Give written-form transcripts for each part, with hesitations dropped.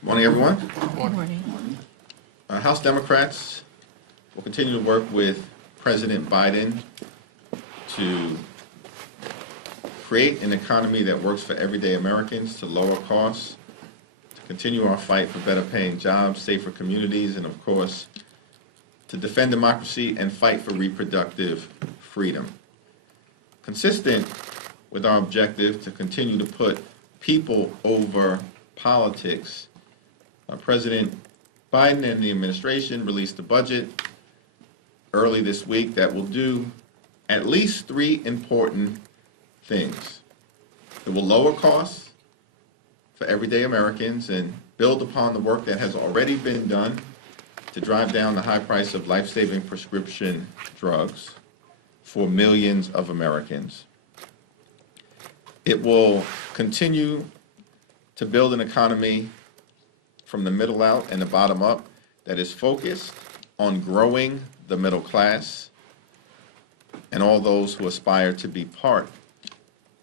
Morning, everyone. Good morning. House Democrats will continue to work with President Biden to create an economy that works for everyday Americans, to lower costs, to continue our fight for better paying jobs, safer communities, and of course, to defend democracy and fight for reproductive freedom. Consistent with our objective to continue to put people over politics, President Biden and the administration released a budget early this week that will do at least three important things. It will lower costs for everyday Americans and build upon the work that has already been done to drive down the high price of life-saving prescription drugs for millions of Americans. It will continue to build an economy from the middle out and the bottom up that is focused on growing the middle class and all those who aspire to be part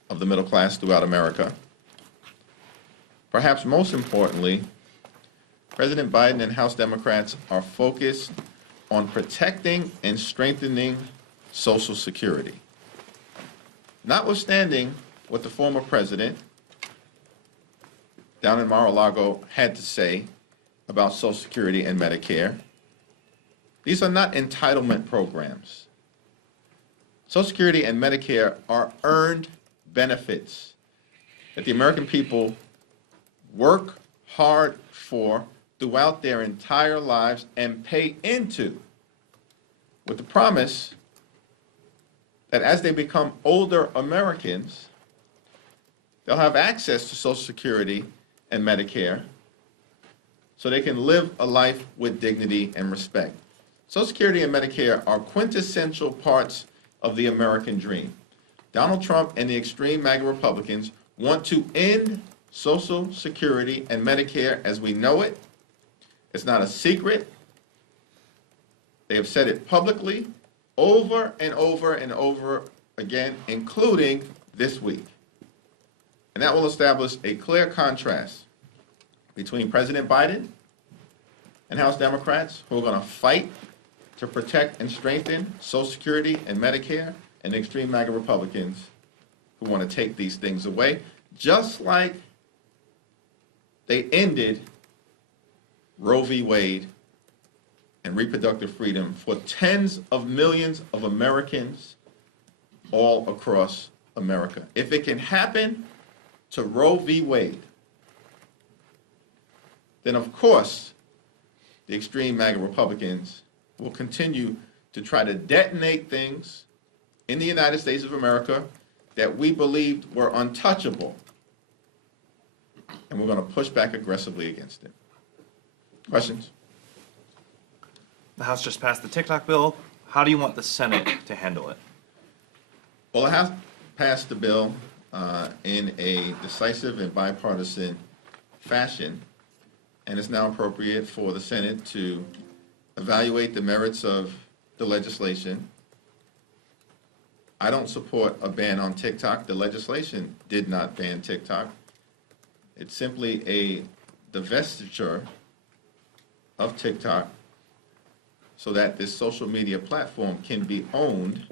of the middle class throughout America. Perhaps most importantly, President Biden and House Democrats are focused on protecting and strengthening Social Security. Notwithstanding what the former president down in Mar-a-Lago had to say about Social Security and Medicare, these are not entitlement programs. Social Security and Medicare are earned benefits that the American people work hard for throughout their entire lives and pay into, with the promise that as they become older Americans, they'll have access to Social Security and Medicare so they can live a life with dignity and respect. Social Security and Medicare are quintessential parts of the American dream. Donald Trump and the extreme MAGA Republicans want to end Social Security and Medicare as we know it. It's not a secret. They have said it publicly over and over and over again, including this week. And that will establish a clear contrast between President Biden and House Democrats, who are going to fight to protect and strengthen Social Security and Medicare, and the extreme MAGA Republicans who want to take these things away, just like they ended Roe v. Wade and reproductive freedom for tens of millions of Americans all across America. If it can happen to Roe v. Wade, then of course the extreme MAGA Republicans will continue to try to detonate things in the United States of America that we believed were untouchable. And we're going to push back aggressively against it. Questions? The House just passed the TikTok bill. How do you want the Senate to handle it? Well, the House passed the bill in a decisive and bipartisan fashion, and it's now appropriate for the Senate to evaluate the merits of the legislation. I don't support a ban on TikTok. The legislation did not ban TikTok. It's simply a divestiture of TikTok so that this social media platform can be owned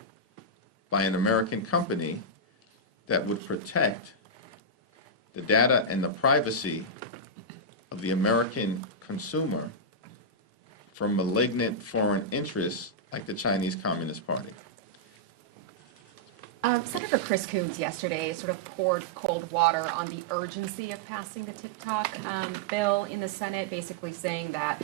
by an American company that would protect the data and the privacy of the American consumer from malignant foreign interests like the Chinese Communist Party. Senator Chris Coons yesterday sort of poured cold water on the urgency of passing the TikTok bill in the Senate, basically saying that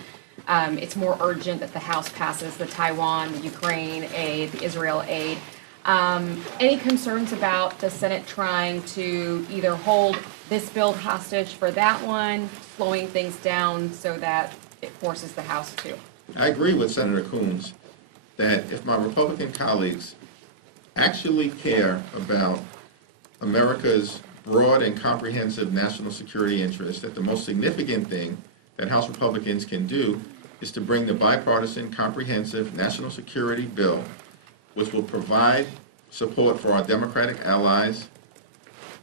it's more urgent that the House passes the Taiwan, the Ukraine aid, the Israel aid. Any concerns about the Senate trying to either hold this bill hostage for that one, slowing things down so that it forces the House to? I agree with Senator Coons that if my Republican colleagues actually care about America's broad and comprehensive national security interests, that the most significant thing that House Republicans can do is to bring the bipartisan, comprehensive national security bill, which will provide support for our democratic allies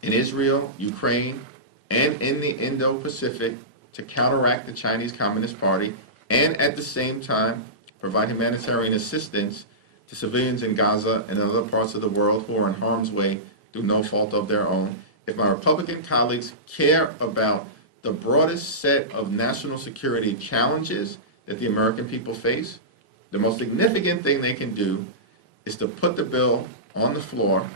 in Israel, Ukraine, and in the Indo-Pacific to counteract the Chinese Communist Party and at the same time provide humanitarian assistance to civilians in Gaza and other parts of the world who are in harm's way through no fault of their own. If my Republican colleagues care about the broadest set of national security challenges that the American people face, the most significant thing they can do is to put the bill on the floor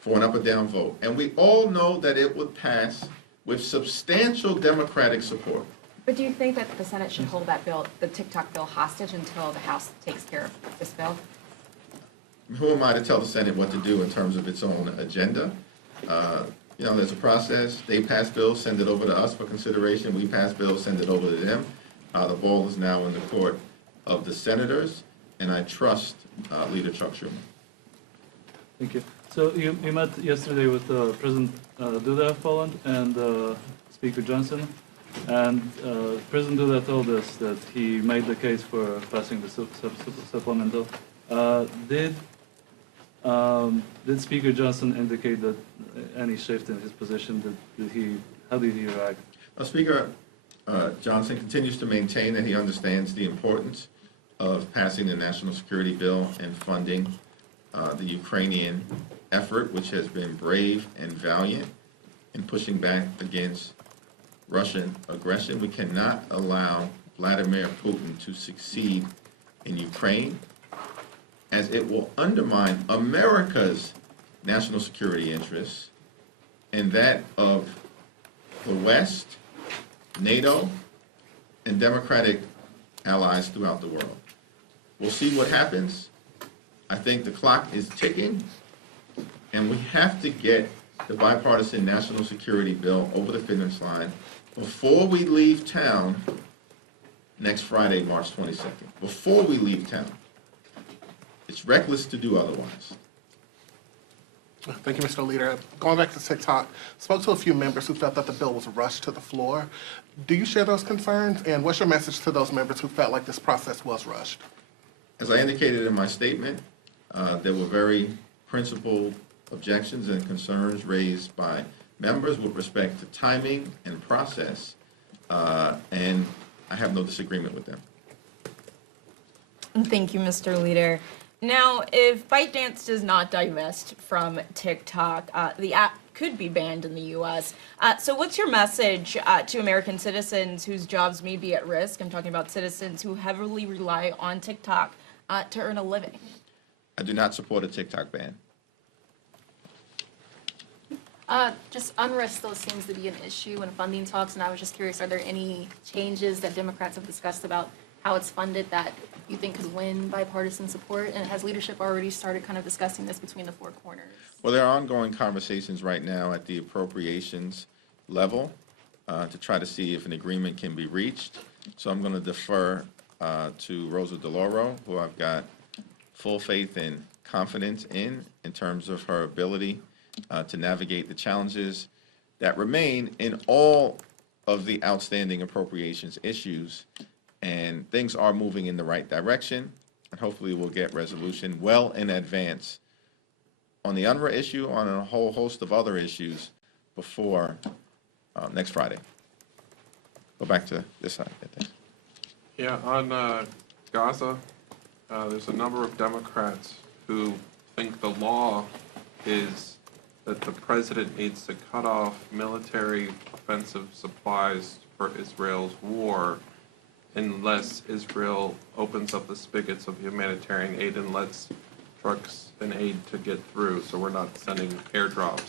for an up or down vote. And we all know that it would pass with substantial Democratic support. But do you think that the Senate should hold that bill, the TikTok bill, hostage until the House takes care of this bill? Who am I to tell the Senate what to do in terms of its own agenda? There's a process. They pass bills, send it over to us for consideration. We pass bills, send it over to them. The ball is now in the court of the senators, and I trust Leader Chuck Schumer. Thank you. So you met yesterday with President Duda of Poland and Speaker Johnson, and President Duda told us that he made the case for passing the supplemental. Did Speaker Johnson indicate that any shift in his position? How did he react? Speaker Johnson continues to maintain that he understands the importance of passing the national security bill and funding the Ukrainian effort, which has been brave and valiant in pushing back against Russian aggression. We cannot allow Vladimir Putin to succeed in Ukraine, as it will undermine America's national security interests and that of the West, NATO, and democratic allies throughout the world. We'll see what happens. I think the clock is ticking, and we have to get the bipartisan national security bill over the finish line before we leave town next Friday, March 22nd. Before we leave town. It's reckless to do otherwise. Thank you, Mr. Leader. Going back to TikTok, spoke to a few members who felt that the bill was rushed to the floor. Do you share those concerns? And what's your message to those members who felt like this process was rushed? As I indicated in my statement, there were very principled objections and concerns raised by members with respect to timing and process, and I have no disagreement with them. Thank you, Mr. Leader. Now, if ByteDance does not divest from TikTok, the app could be banned in the U.S. So what's your message to American citizens whose jobs may be at risk? I'm talking about citizens who heavily rely on TikTok to earn a living. I do not support a TikTok ban. Just unrest still seems to be an issue in funding talks, and I was just curious, are there any changes that Democrats have discussed about how it's funded that you think could win bipartisan support? And has leadership already started kind of discussing this between the four corners? Well, there are ongoing conversations right now at the appropriations level to try to see if an agreement can be reached. So I'm going to defer to Rosa DeLauro, who I've got full faith and confidence in terms of her ability to navigate the challenges that remain in all of the outstanding appropriations issues. And things are moving in the right direction, and hopefully we'll get resolution well in advance on the UNRWA issue, on a whole host of other issues before next Friday. Go back to this side. Thanks. Yeah, on Gaza, there's a number of Democrats who think the law is that the president needs to cut off military offensive supplies for Israel's war unless Israel opens up the spigots of humanitarian aid and lets trucks and aid to get through, so we're not sending airdrops.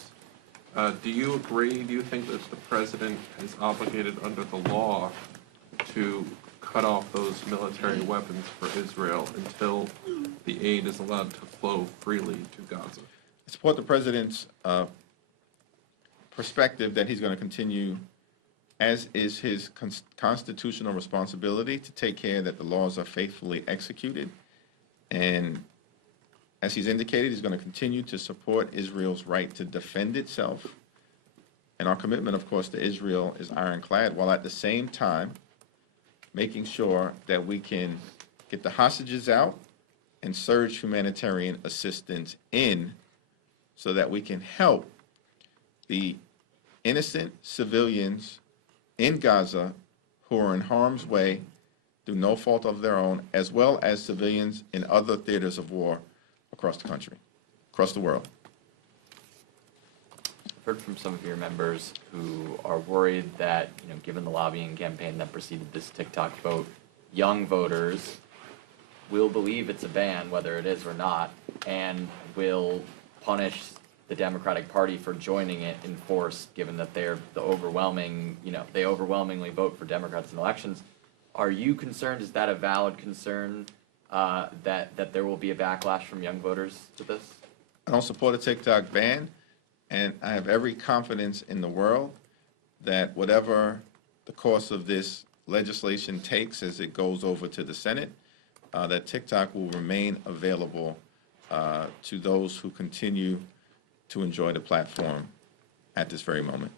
Do you agree? Do you think that the president is obligated under the law to cut off those military weapons for Israel until the aid is allowed to flow freely to Gaza? I support the president's perspective that he's going to continue, as is his constitutional responsibility, to take care that the laws are faithfully executed. And as he's indicated, he's going to continue to support Israel's right to defend itself. And our commitment, of course, to Israel is ironclad, while at the same time making sure that we can get the hostages out and surge humanitarian assistance in so that we can help the innocent civilians in Gaza who are in harm's way through no fault of their own, as well as civilians in other theaters of war across the country, across the world. I've heard from some of your members who are worried that, given the lobbying campaign that preceded this TikTok vote, young voters will believe it's a ban, whether it is or not, and will punish the Democratic Party for joining it in force, given that they're the overwhelming, they overwhelmingly vote for Democrats in elections. Are you concerned? Is that a valid concern that there will be a backlash from young voters to this? I don't support a TikTok ban, and I have every confidence in the world that whatever the course of this legislation takes as it goes over to the Senate, that TikTok will remain available to those who continue to enjoy the platform at this very moment.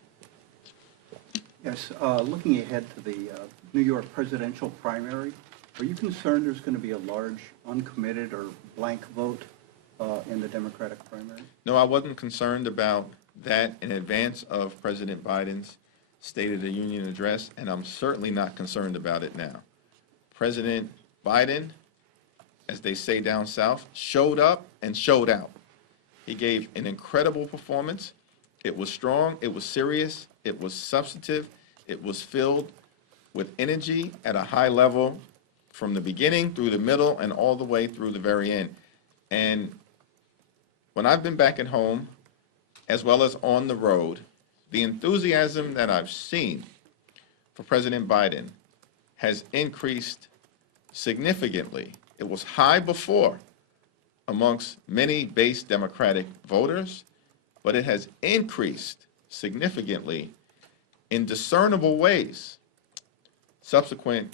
Yes, looking ahead to the New York presidential primary, are you concerned there's going to be a large uncommitted or blank vote in the Democratic primary? No, I wasn't concerned about that in advance of President Biden's State of the Union address, and I'm certainly not concerned about it now. President Biden, as they say down south, showed up and showed out. He gave an incredible performance. It was strong, it was serious, it was substantive, it was filled with energy at a high level from the beginning through the middle and all the way through the very end. And when I've been back at home, as well as on the road, the enthusiasm that I've seen for President Biden has increased significantly. It was high before amongst many base Democratic voters, but it has increased significantly in discernible ways subsequent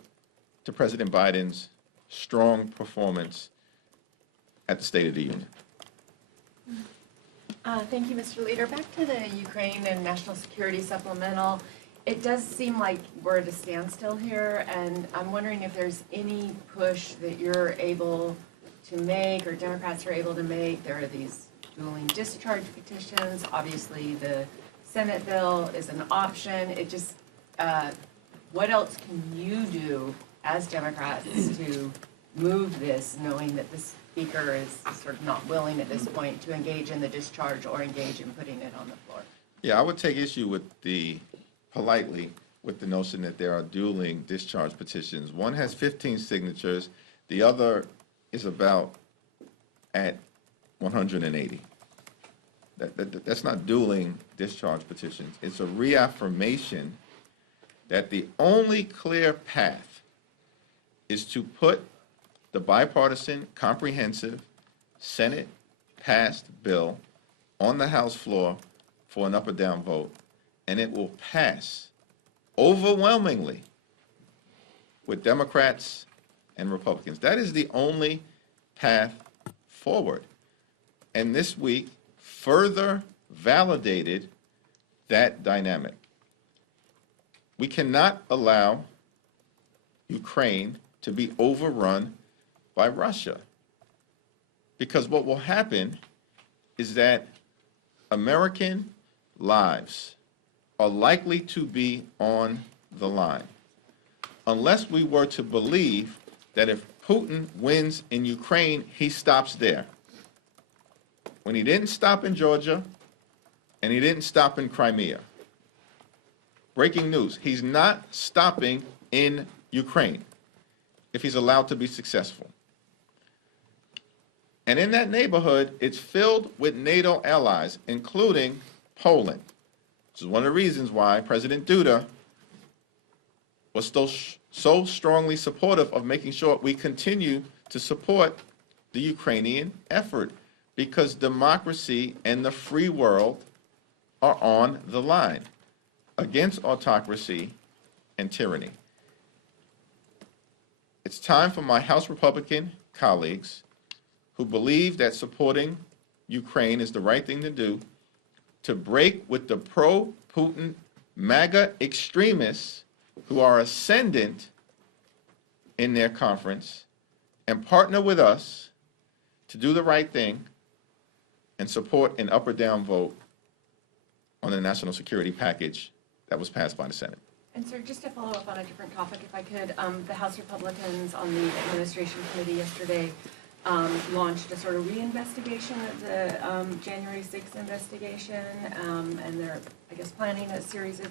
to President Biden's strong performance at the State of the Union. Thank you, Mr. Leader. Back to the Ukraine and national security supplemental. It does seem like we're at a standstill here, and I'm wondering if there's any push that you're able to make or Democrats are able to make. There are these dueling discharge petitions. Obviously, the Senate bill is an option. It just, what else can you do as Democrats to move this, knowing that the Speaker is sort of not willing at this point to engage in the discharge or engage in putting it on the floor? Yeah, I would take issue with politely, with the notion that there are dueling discharge petitions. One has 15 signatures, the other is about at 180. That's not dueling discharge petitions. It's a reaffirmation that the only clear path is to put the bipartisan, comprehensive, Senate-passed bill on the House floor for an up or down vote, and it will pass overwhelmingly with Democrats and Republicans. That is the only path forward. And this week further validated that dynamic. We cannot allow Ukraine to be overrun by Russia, because what will happen is that American lives are likely to be on the line unless we were to believe that if Putin wins in Ukraine, he stops there. When he didn't stop in Georgia and he didn't stop in Crimea. Breaking news, he's not stopping in Ukraine if he's allowed to be successful. And in that neighborhood, it's filled with NATO allies, including Poland, which is one of the reasons why President Duda was so strongly supportive of making sure we continue to support the Ukrainian effort, because democracy and the free world are on the line against autocracy and tyranny. It's time for my House Republican colleagues who believe that supporting Ukraine is the right thing to do to break with the pro-Putin MAGA extremists who are ascendant in their conference and partner with us to do the right thing and support an up or down vote on the national security package that was passed by the Senate. And sir, just to follow up on a different topic, if I could, the House Republicans on the Administration Committee yesterday launched a sort of reinvestigation of the January 6th investigation, and they're, I guess, planning a series of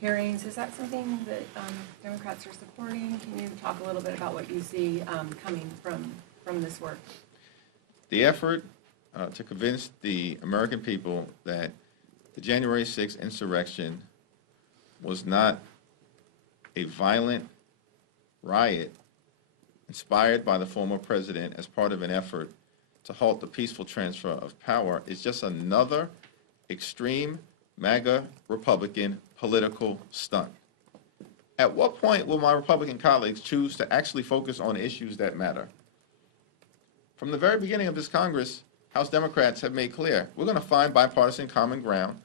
hearings. Is that something that Democrats are supporting? Can you talk a little bit about what you see coming from this work? The effort to convince the American people that the January 6th insurrection was not a violent riot inspired by the former president as part of an effort to halt the peaceful transfer of power is just another extreme MAGA Republican political stunt. At what point will my Republican colleagues choose to actually focus on issues that matter? From the very beginning of this Congress, House Democrats have made clear we're going to find bipartisan common ground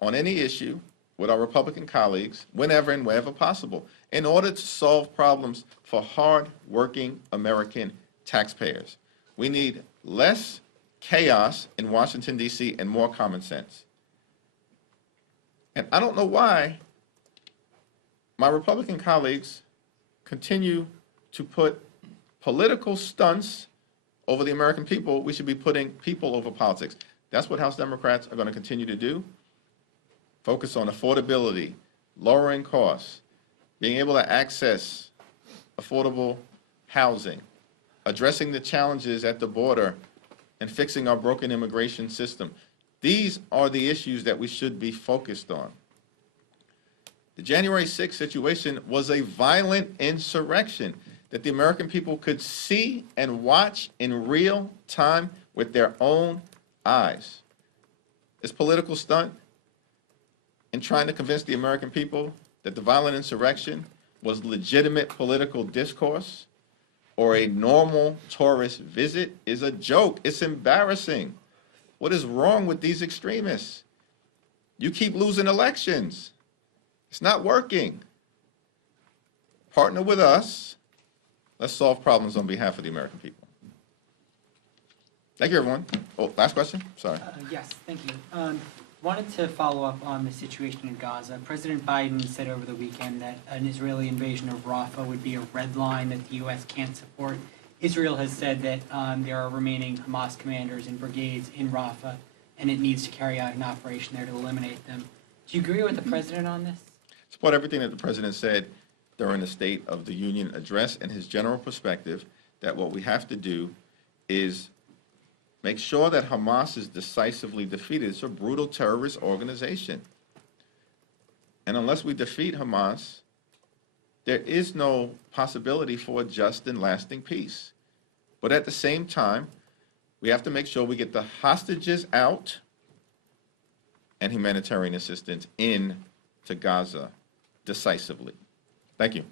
on any issue with our Republican colleagues whenever and wherever possible in order to solve problems for hard-working American taxpayers. We need less chaos in Washington, D.C. and more common sense. And I don't know why my Republican colleagues continue to put political stunts over the American people. We should be putting people over politics. That's what House Democrats are going to continue to do. Focus on affordability, lowering costs, being able to access affordable housing, addressing the challenges at the border, and fixing our broken immigration system. These are the issues that we should be focused on. The January 6th situation was a violent insurrection that the American people could see and watch in real time with their own eyes. This political stunt in trying to convince the American people that the violent insurrection was legitimate political discourse or a normal tourist visit is a joke. It's embarrassing. What is wrong with these extremists? You keep losing elections. It's not working. Partner with us. Let's solve problems on behalf of the American people. Thank you, everyone. Oh, last question? Sorry. Yes, thank you. Wanted to follow up on the situation in Gaza. President Biden said over the weekend that an Israeli invasion of Rafa would be a red line that the U.S. can't support. Israel has said that there are remaining Hamas commanders and brigades in Rafa, and it needs to carry out an operation there to eliminate them. Do you agree with the president on this? Support everything that the president said during the State of the Union address and his general perspective that what we have to do is make sure that Hamas is decisively defeated. It's a brutal terrorist organization. And unless we defeat Hamas, there is no possibility for a just and lasting peace. But at the same time, we have to make sure we get the hostages out and humanitarian assistance in to Gaza decisively. Thank you.